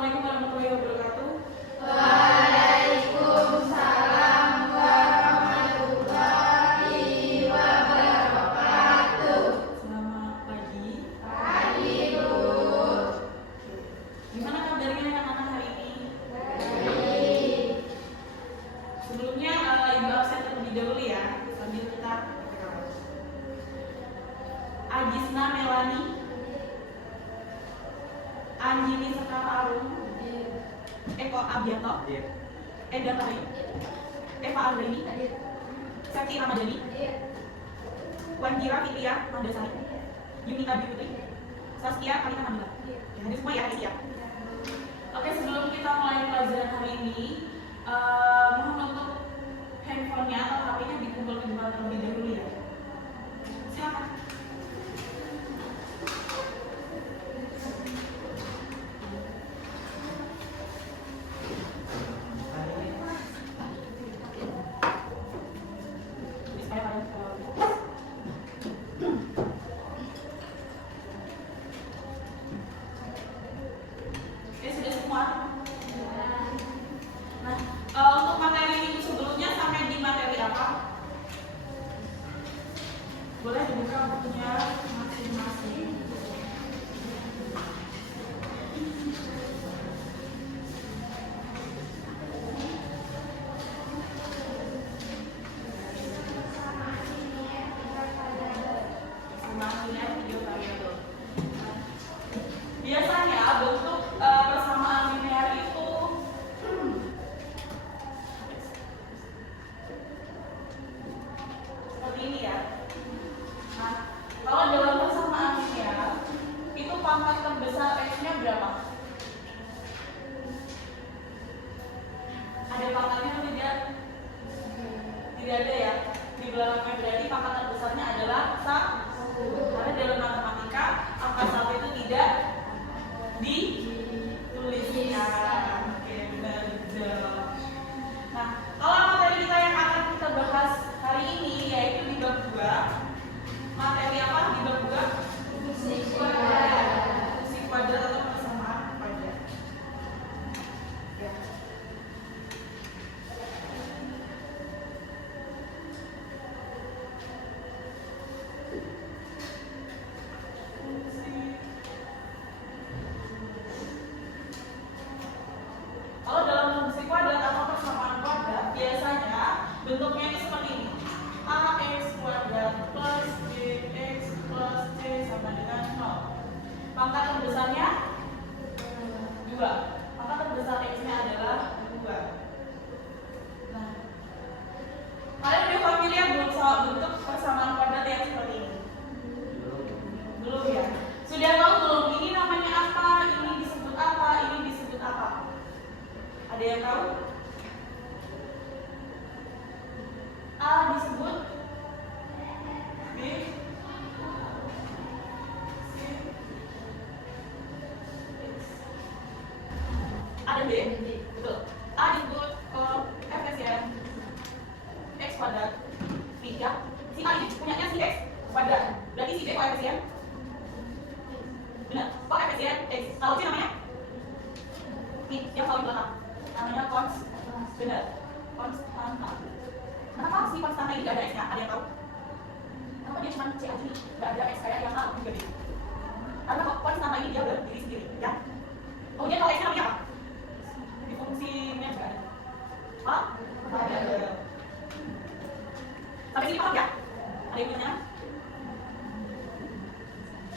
Assalamualaikum warahmatullahi wabarakatuh. Waalaikumsalam warahmatullahi wabarakatuh. Selamat pagi. Pagi, Bu. Gimana kabarnya anak-anak hari ini? Baik. Sebelumnya Ibu absen terlebih dahulu ya, sambil kita Agisna Melani, Anjini Sekar Arum, Eko Abianto, Enda Tari, Eva Andrini, Septi Ramadhani, Wandira Fitria Mandasari, Yunita Dwi Putri, Saskia Kalina Manila. Ya, hadir semua ya hari ini ya. Oke, sebelum kita mulai pelajaran hari ini, mohon untuk handphonenya atau HP-nya dikumpul di depan terlebih dahulu ya. Silakan. Sudah semua. Nah, untuk materi minggu sebelumnya sampai di materi apa? Boleh dibuka bukunya masing-masing. Masing-masingnya video variabel. Biasanya bentuk persamaan linear itu seperti ini ya. Nah, kalau dalam persamaan linear itu pangkat terbesar x-nya berapa? Ada pangkatnya atau tidak? Tidak ada ya. Di belakangnya berarti pangkat terbesarnya adalah 1. Karena dalam matematika angka 1 itu tidak dituliskan. Oke, benar. Nah, kalau materi kita yang akan kita bahas hari ini yaitu di bab 2. Materi apa di bab 2? Fungsi kuadrat. Fungsi kuadrat atau persamaan kuadrat. Ya. Kalau dalam fungsi kuadrat atau persamaan kuadrat biasanya bentuknya ini seperti ini. Ax kuadrat plus bx plus c sama dengan 0. Pangkat terbesarnya 2. Pangkat terbesar x-nya adalah 2. Nah, kalian udah familiar belum sama bentuk persamaan kuadrat yang seperti ini? Belum ya? Sudah tahu belum ini namanya apa, ini disebut apa, ini disebut apa? Ada yang tahu? A disebut B, C, X. Ada B? Betul. A disebut F ya. X kuadrat 3. Si A ini punyanya si X kuadrat. Berarti si B koefisien. Benar. Koefisien X. Kalau C namanya? Yang paling belakang. Namanya konstanta. Benar. Konstanta. Kenapa si konstanta ini tidak ada X-nya? Ada yang tahu? Kenapa dia cuma C aja nih? Tidak ada X kayak yang A juga nih. Karena konstanta ini dia berdiri sendiri, ya. Kemudian kalau X-nya namanya apa? Di fungsinya juga ada. Apa? Variabel. Sampai sini paham ya? Ada yang bertanya?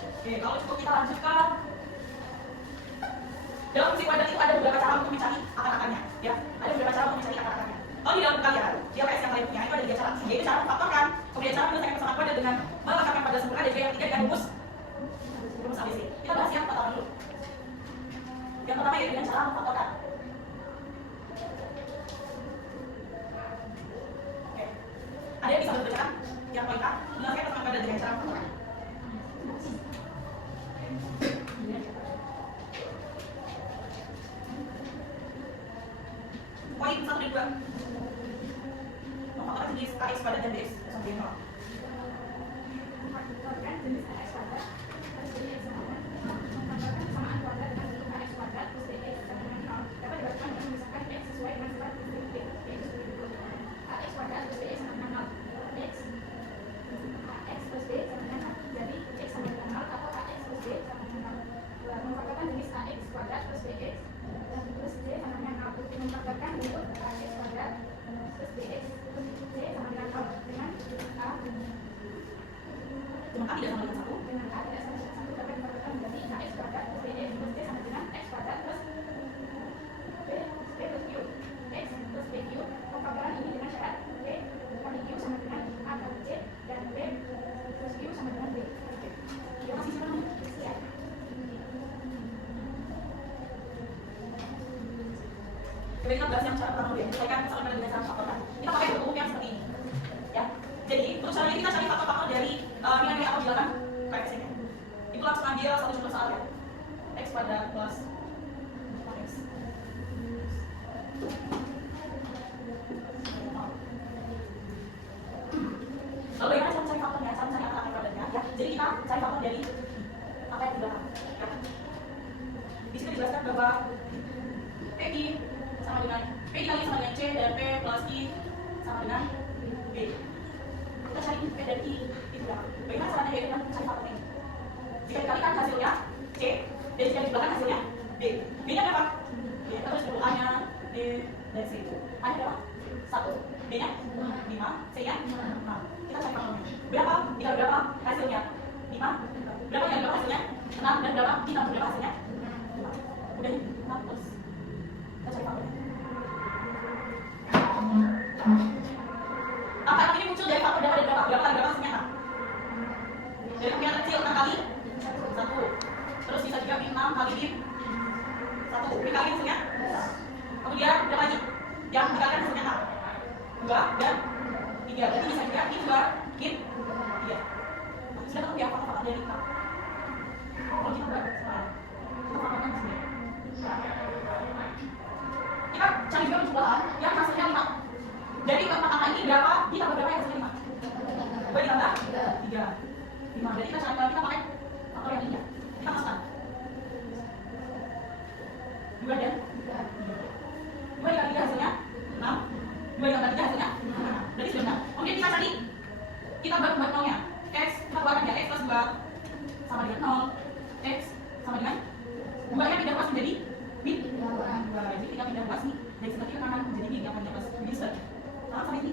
Oke, kalau itu kita lanjutkan. Dalam fungsi kuadrat itu ada beberapa cara untuk mencari akar-akarnya, ya. Ada beberapa cara untuk mencari akar-akarnya. Kalau di dalam kalian, dia PS yang lain punya itu ada 3 cara. Yaitu cara memfaktorkan, kemudian cara menyelesaikan persamaan kuadrat dengan melengkapkan pada sempurna dan yang ketiga dengan rumus ABC. Kita bahas yang pertama dulu. Yang pertama yaitu dengan cara memfaktorkan. Oke. Ada yang bisa berbicara? Yang poin A, menyelesaikan persamaan kuadrat dengan cara memfaktorkan. Poin 1 dan 2. Memfaktorkan jenis AX kuadrat dan BX sama dengan 0. Memfaktorkan jenis AX kuadrat harus jadi X sama. Memfaktorkan persamaan kuadrat dengan bentuk AX kuadrat plus BX sama Jadi kita bahas yang cara pertama dulu ya, menyesuaikan misalkan pada dengan cara faktor kan. Kita pakai bentuk yang seperti ini. Ya. Jadi untuk caranya kita cari faktor-faktor dari nilai-nilai atau bilangan koefisiennya. Itu langsung ambil satu contoh soal ya. X kuadrat plus X. Lalu bagaimana cara mencari faktornya? Cara mencari angka kuadratnya ya. Jadi kita cari faktor dari apa yang di belakang. Ya. Di sini dijelaskan bahwa PI sama dengan P dikali sama dengan C dan P plus I sama dengan B. Kita cari P dan I itu belakang. Bagaimana caranya yaitu dengan mencari faktor ini? Jika dikalikan hasilnya C dan jika dibelakang hasilnya B. B-nya berapa? B terus dulu A-nya D dan C. A-nya berapa? 1. B-nya 5. C-nya 6. Kita cari faktornya. Berapa? Dikali berapa hasilnya? 5. Berapa dikali berapa hasilnya? 6 dan berapa? Ditambah berapa hasilnya? 5. Udah 6 terus. Kita cari faktornya. Angka ini muncul dari faktor dari berapa? Berapa kali berapa hasilnya 6? Dari kemungkinan kecil 6 kali 1. Terus bisa juga 6 kali 1. B kali hasilnya. Kemudian berapa lagi? Yang dikalikan hasilnya 6. 2 dan 3. Berarti bisa juga ini 2, ini 3. Sudah tahu ya faktor-faktor dari K. Kalau kita buat sekarang, kita faktorkan sendiri. Kita cari juga perubahan yang hasilnya 5. Dari keempat angka ini berapa ditambah berapa yang hasilnya 5? 2 ditambah 3. 5. Jadi kita cari kalau kita pakai faktor yang ini ya. Kita masukkan 2 dan 3. 2 dikali 3 hasilnya 6. 2 ditambah 3 hasilnya 6. Berarti sudah benar. Kemudian kita cari, kita buat nolnya. X, kita buat aja X plus 2 sama dengan 0. X sama dengan 2 nya pindah plus menjadi min 2. Jadi kita pindah plus nih dari sebelah kiri ke kanan menjadi min yang pindah plus. Jadi sudah sama ini.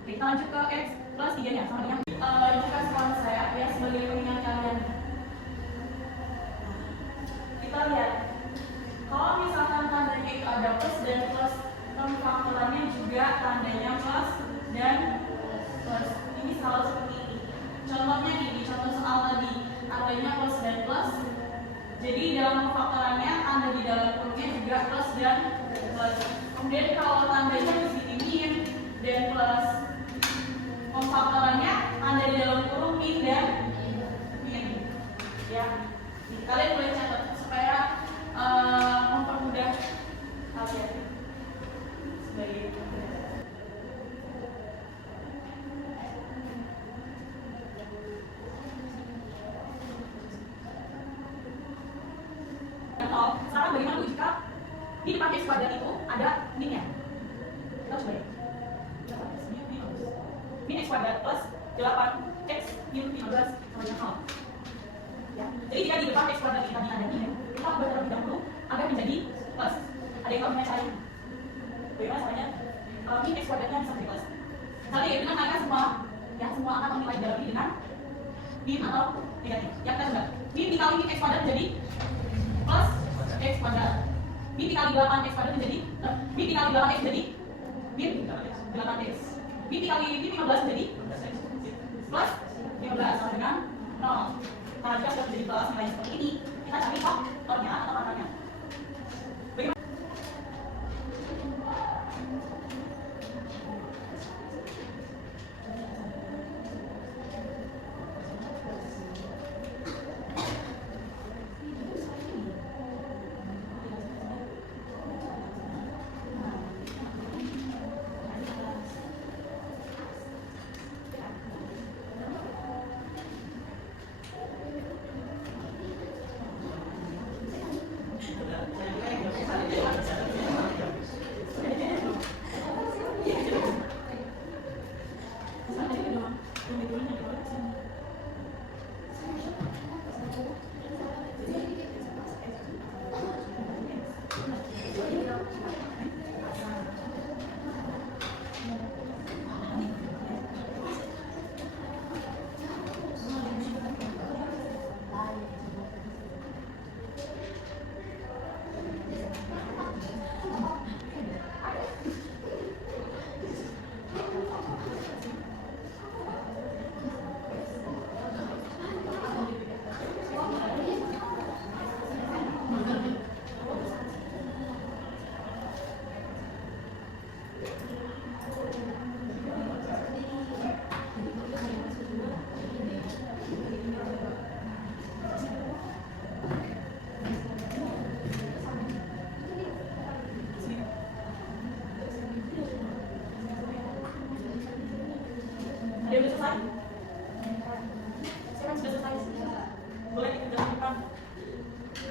Oke, kita lanjut ke X plus 3 nya sama dengan lanjutkan soal saya ya sebagai pengingat kalian. Kita lihat kalau misalkan tandanya itu ada plus dan plus, pemfaktorannya juga tandanya plus dan plus. Ini selalu seperti ini. Contohnya ini, contoh soal tadi tandanya plus dan plus. Jadi dalam pemfaktorannya tanda di dalam kurungnya juga plus dan plus. Kemudian kalau tandanya di sini min dan plus, pemfaktorannya tanda di dalam kurung min dan min. Ya, kalian boleh catat supaya mempermudah kalian sebagai sekarang bagaimana jika di depan X kuadrat itu ada min-nya? Kita coba ya. Min X kuadrat plus 8X min 15 sama dengan 0. Ya. Jadi jika di depan X kuadrat ini tadi ada min, kita ubah terlebih dahulu agar menjadi plus. Ada yang tahu gimana caranya? Bagaimana caranya? Min X kuadratnya bisa menjadi plus. Caranya yaitu dengan angka semua, ya semua angka nilai dalam ini dengan min atau negatif. Ya kita coba. Min dikali min X kuadrat menjadi plus X kuadrat. Min dikali 8X kuadrat menjadi min dikali 8X menjadi min 8X. Min dikali min 15 menjadi plus 15 sama dengan 0. Nah, jika sudah menjadi plus nilainya seperti ini, kita cari faktornya atau angkanya. Bagaimana?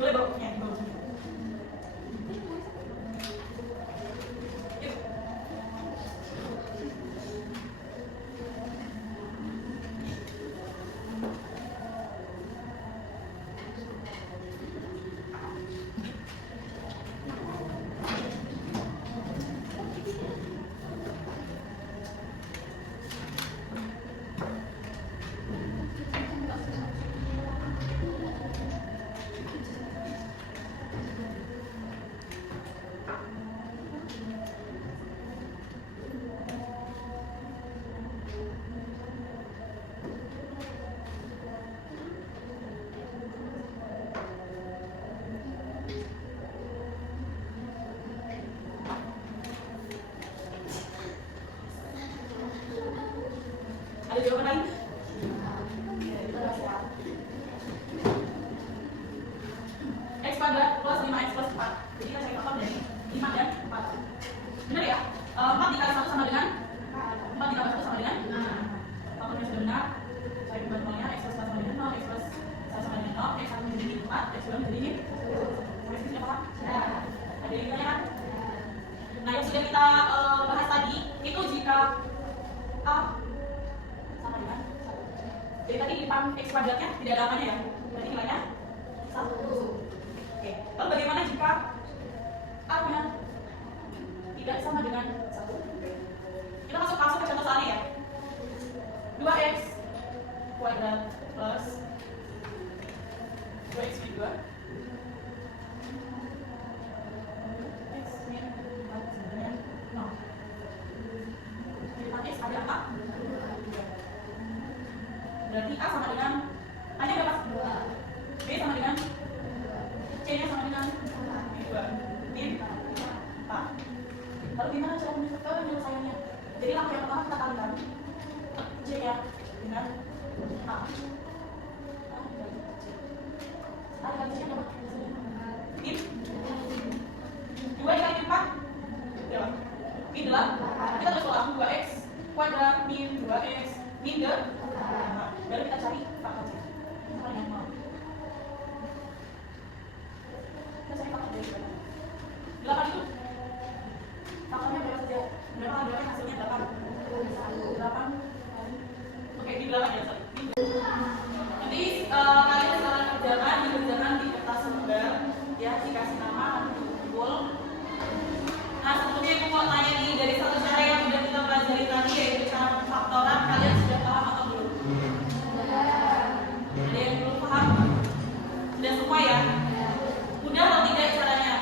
Boleh bawa ya, bawa. Yuk. Ada jawaban lain? Ya, kita udah siap. X kuadrat plus 5x plus 4. Jadi kita cari faktor dari 5 dan 4. Benar ya? 4 dikali 1 sama dengan 4 ditambah 1 sama dengan faktornya sudah benar. Cari pembantuannya x plus 1 sama dengan 0, x plus 1 sama dengan 0, x 1 menjadi 4, x 2 menjadi ini. Sampai sini sudah paham? Ada yang ditanya kan? Nah, yang sudah kita bahas tadi itu jika A sama dengan 1. Jadi tadi di depan x kuadratnya tidak ada apanya ya? Berarti nilainya 1. Oke, lalu bagaimana jika A-nya tidak sama dengan 1? Kita masuk langsung ke contoh soalnya ya. 2x kuadrat plus 2x min 2 x min 4 sama dengan 0. Di depan x ada apa? Berarti A sama dengan A-nya berapa? 2. B sama dengan C-nya sama dengan min 2 min 4. Lalu gimana cara penyelesaiannya? Jadi langkah yang pertama kita kalikan C-nya dengan A. A dikali C-nya berapa? Min 2 dikali 4 berapa? Min 8. Kita tulis ulang 2x kuadrat min 2x min 2. Baru kita cari faktor C. Sama dengan 0. Kita cari faktor C. 8 itu faktornya berapa saja? Berapa hasilnya 8? 8. Oke, di 8 ya, sorry. Nanti kalian salah kerjakan, dikerjakan di kertas lembar ya, dikasih nama nanti kumpul. Nah, sebetulnya aku mau tanya nih dari satu cara yang sudah kita pelajari tadi yaitu cara faktoran, kalian sudah paham atau belum? Ada yang belum paham? Sudah semua ya? Mudah atau tidak caranya?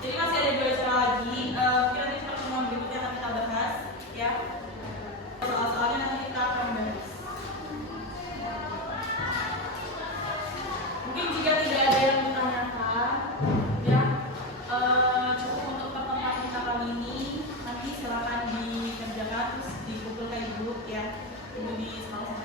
Jadi masih ada 2 cara lagi. Kira di pertemuan berikutnya akan kita bahas ya. Soal-soalnya nanti kita akan bahas. Mungkin jika tidak ada yang menanyakan, ya cukup untuk pertemuan kita kali ini. Nanti silakan dikerjakan terus dikumpulkan ibu ya. Ibu di sekolah.